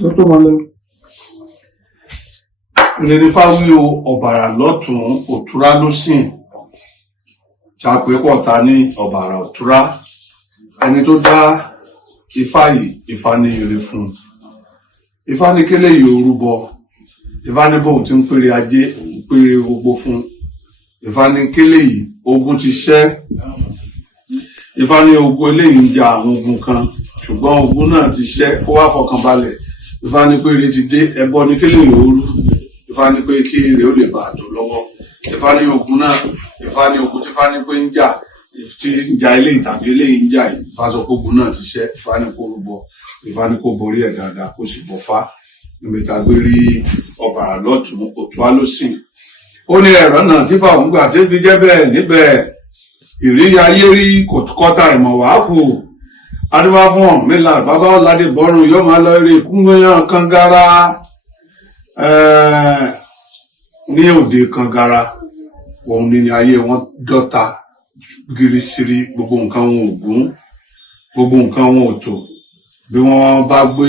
ló tó máa lọ. Ìlérí fáwí o ọ̀bàrà lọ́tún òtúrá lósìn tàpé pọ̀ta ní ọ̀bàrà òtúrá. Ẹni tó dá Ifá yìí, Ifá ní ire fún. Ifá ní kélé yìí orúbọ. Ifá ní bóun ti ń pèrè ajé, òun pèrè gbogbo fún. Ifá ní kélé yìí ogun ti ṣẹ́. Ifá ní ogun eléyìí ń jà àwọn ogun kan, ṣùgbọ́n ogun náà ti ṣẹ́, ó wá fọkàn balẹ̀. Ifá ní pé ire ti dé, ẹbọ ní kélé yìí orú. Ifá ní pé kí ire ó lè bá àtò lọ́wọ́. Ifá ní ogun náà, Ifá ní ogun tí Ifá ní pé ń jà, tí ń jà eléyìí tàbí eléyìí ń jà yìí. Ifá sọ pé ogun náà ti ṣẹ́. Ifá ní kó rúbọ. Ifá ní kó borí ẹ̀ dáadáa, kó sì bọ́ fá. Níbi tá gbé rí ọ̀bàrà lọ́tún òtúrá lósìn. Ó ní ẹ̀rọ náà tí fáwọn gbà tí fi jẹ́ bẹ́ẹ̀ níbẹ̀. Ìrírí ayé rí kòtùkọ́ta ìmọ̀ wàáfù. Adúbá fún Ọ̀rúnmìlà bàbá Ọ̀làdé bọ́rùn yóò máa lọ eré kúngbéyàn kangara. Ní òde kangara, òun ni ayé wọn dọ́ta gírísírí, gbogbo nǹkan wọn ò gún, gbogbo nǹkan wọn ò tò. Bí wọ́n bá gbé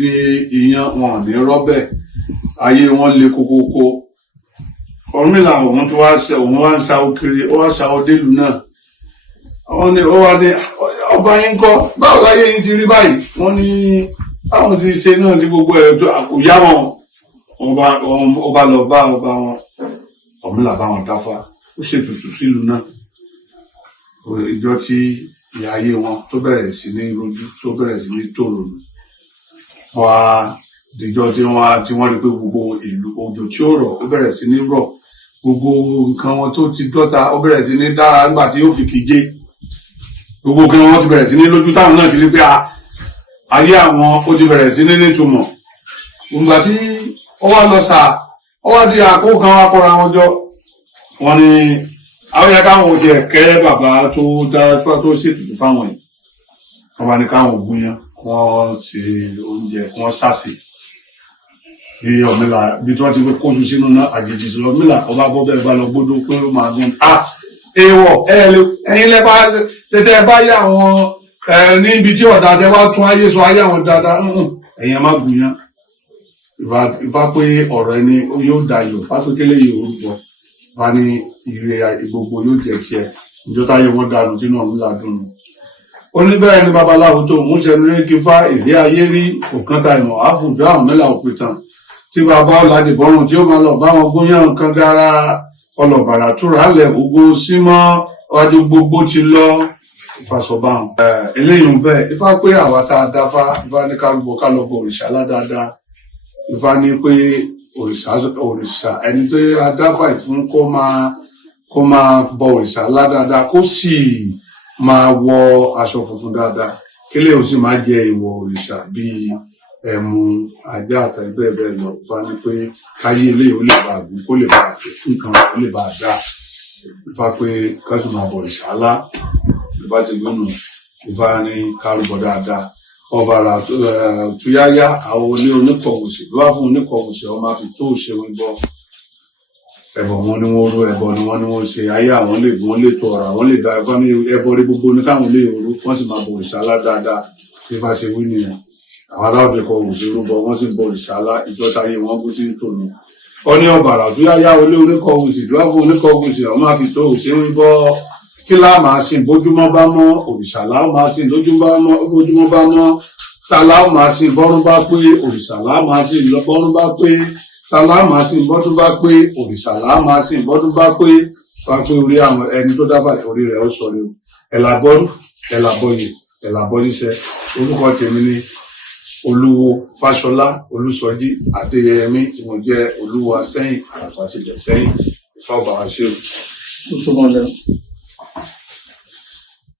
dé iyán wọn ò ní rọ́bẹ̀, ayé wọn le kókókó. Ọ̀rúnmìlà òun tó wá ṣe, òun wá ń ṣàwó kiri, ó wá ṣàwó délùú náà. Àwọn ni ó wá ní ọba yín kọ́, báwo láyé yín ti rí báyìí? Wọ́n ní àwọn ti ṣe náà tí gbogbo ẹ̀ tó àkóyá wọn. Ọba lọ bá ọba wọn. Ọ̀rúnmìlà bá wọn dáfá, ó ṣètùtù sílùú náà. Ìjọ tí ìyá ayé wọn tó bẹ̀rẹ̀ sí ní rojú, tó bẹ̀rẹ̀ sí ní tòrò nù. Wọ́n á dìjọ́ tí wọ́n rí pé gbogbo ìlú òjò tí ó rọ̀, ó bẹ̀rẹ̀ sí ní rọ̀. Gbogbo nǹkan wọn tó ti dọ́ta, ó bẹ̀rẹ̀ sí ní dára nígbà tí yóò fi kíje. Gbogbo nǹkan wọn ti bẹ̀rẹ̀ sí ní lójú táwọn náà ti rí pé ayé àwọn ó ti bẹ̀rẹ̀ sí ní nítumọ̀. Ìgbà tí ó wá lọ sà, ó wá di àkókò kan wá kóra wọn jọ. Wọ́n ní àwọn yẹ káwọn ti ẹ̀kẹ́ bàbá tó dá Ifá tó ṣètùtù fáwọn yìí. Wọ́n bá ní káwọn gúnyán, wọ́n ṣe oúnjẹ, wọ́n sàsè. Bí Ọ̀rúnmìlà, bí tí wọ́n ti fi kójú sínú náà àjèjì sí Ọ̀rúnmìlà, ọba bọ́ bẹ́ẹ̀ bá lọ gbódó pé ó máa gún. Èèwọ̀ ẹ̀yin lẹ́bá tẹ́tẹ́ bá yá àwọn níbi tí ọ̀dà tẹ́ wá tún ayé sọ ayé àwọn dáadáa, ẹ̀yin má gúnyán. Ifá pé ọ̀rọ̀ ẹni yóò dayọ̀, Ifá pé kélé yóò rúbọ. Ifá ní ire gbogbo yóò jẹ tiẹ̀. Ìjọ táyé wọn dànù tí náà Ọ̀rúnmìlà dùn. Ó ní bẹ́ẹ̀ ni babaláwo tó mú ṣẹnu rí kí Ifá ìrí ayé rí òkàntà ìmọ̀ àbùdá Ọ̀rúnmìlà òpìtàn. Tí bàbá Ọ̀làdé bọ́rùn tí ó máa lọ bá wọn gúnyán kangara, ọlọ́bàrà túra lẹ̀ gbogbo símọ́ wájú gbogbo ti lọ. Ifá sọ báwọn. Eléyìí ń bẹ́ẹ̀, Ifá pé àwa tá a dáfá, Ifá ní ká rúbọ ká lọ bọ òrìṣà ládáadáa. Ifá ní pé òrìṣà ẹni tó a dáfá ìfún kó máa bọ òrìṣà ládáadáa, kó sì máa wọ aṣọ funfun dáadáa. Kílé ò sì máa jẹ ìwọ̀ òrìṣà bíi ẹmu, ajá àtàrí bẹ́ẹ̀ bẹ́ẹ̀ lọ. Ifá ní pé káyé ilé ó lè bá gùn, kó lè bá àtò, nǹkan ó lè bá dá. Ifá pé káṣù máa bọ òrìṣà lá. Ifá ti gbónú. Ifá ní kárúbọ dáadáa. Ọ̀bàrà túyáyá àwọn olé oníkọ̀wùsì ló wá fún oníkọ̀wùsì ọmọ àfi tó ṣe wọn gbọ́. Ẹbọ wọn ni wọ́n rú, ẹbọ ni wọ́n ṣe, ayé àwọn lè gún, lè tọ ọ̀rọ̀, àwọn lè dá. Ifá ní ẹbọ rí gbogbo ní káwọn lè rú, wọ́n sì máa bọ òrìṣà lá dáadáa. Ifá ṣe wí nìyẹn. Àwọn aláwọ̀dẹ kọ òrìṣà rúbọ, wọ́n sì bọ òrìṣà lá, ìjọ táyé wọn bó ti ń tò ní. Ó ní ọ̀bàrà túyáyá olé oníkọ̀wùsì ló wá fún oníkọ̀wùsì ọmọ àfi tó ṣe wọn gbọ́. Kí láà máa sìn bójúmọ́ bá mọ́, òrìṣà láà máa sìn bójúmọ́ bá mọ́. Ta láà máa sìn bọ́rún bá pé, òrìṣà láà máa sìn bọ́rún bá pé. Ta láà máa sìn bọ́dún bá pé, òrìṣà láà máa sìn bọ́dún bá pé. Wá pé orí àwọn ẹni tó dábàá orí rẹ̀ ó sọ rẹ̀ o. Ẹ̀làbọ́dún, ẹ̀làbọ̀yè, ẹ̀làbọ̀yíṣẹ́. Orúkọ tèmi ni Olúwo Fáṣọlá Olúsọjí Adéyẹmí, tí mo jẹ́ Olúwo Asẹ́yìn Àràpàtìlẹ̀ Sẹ́yìn. Ifá ọba wa ṣe o. Ó tó mọ́ lẹ́nu.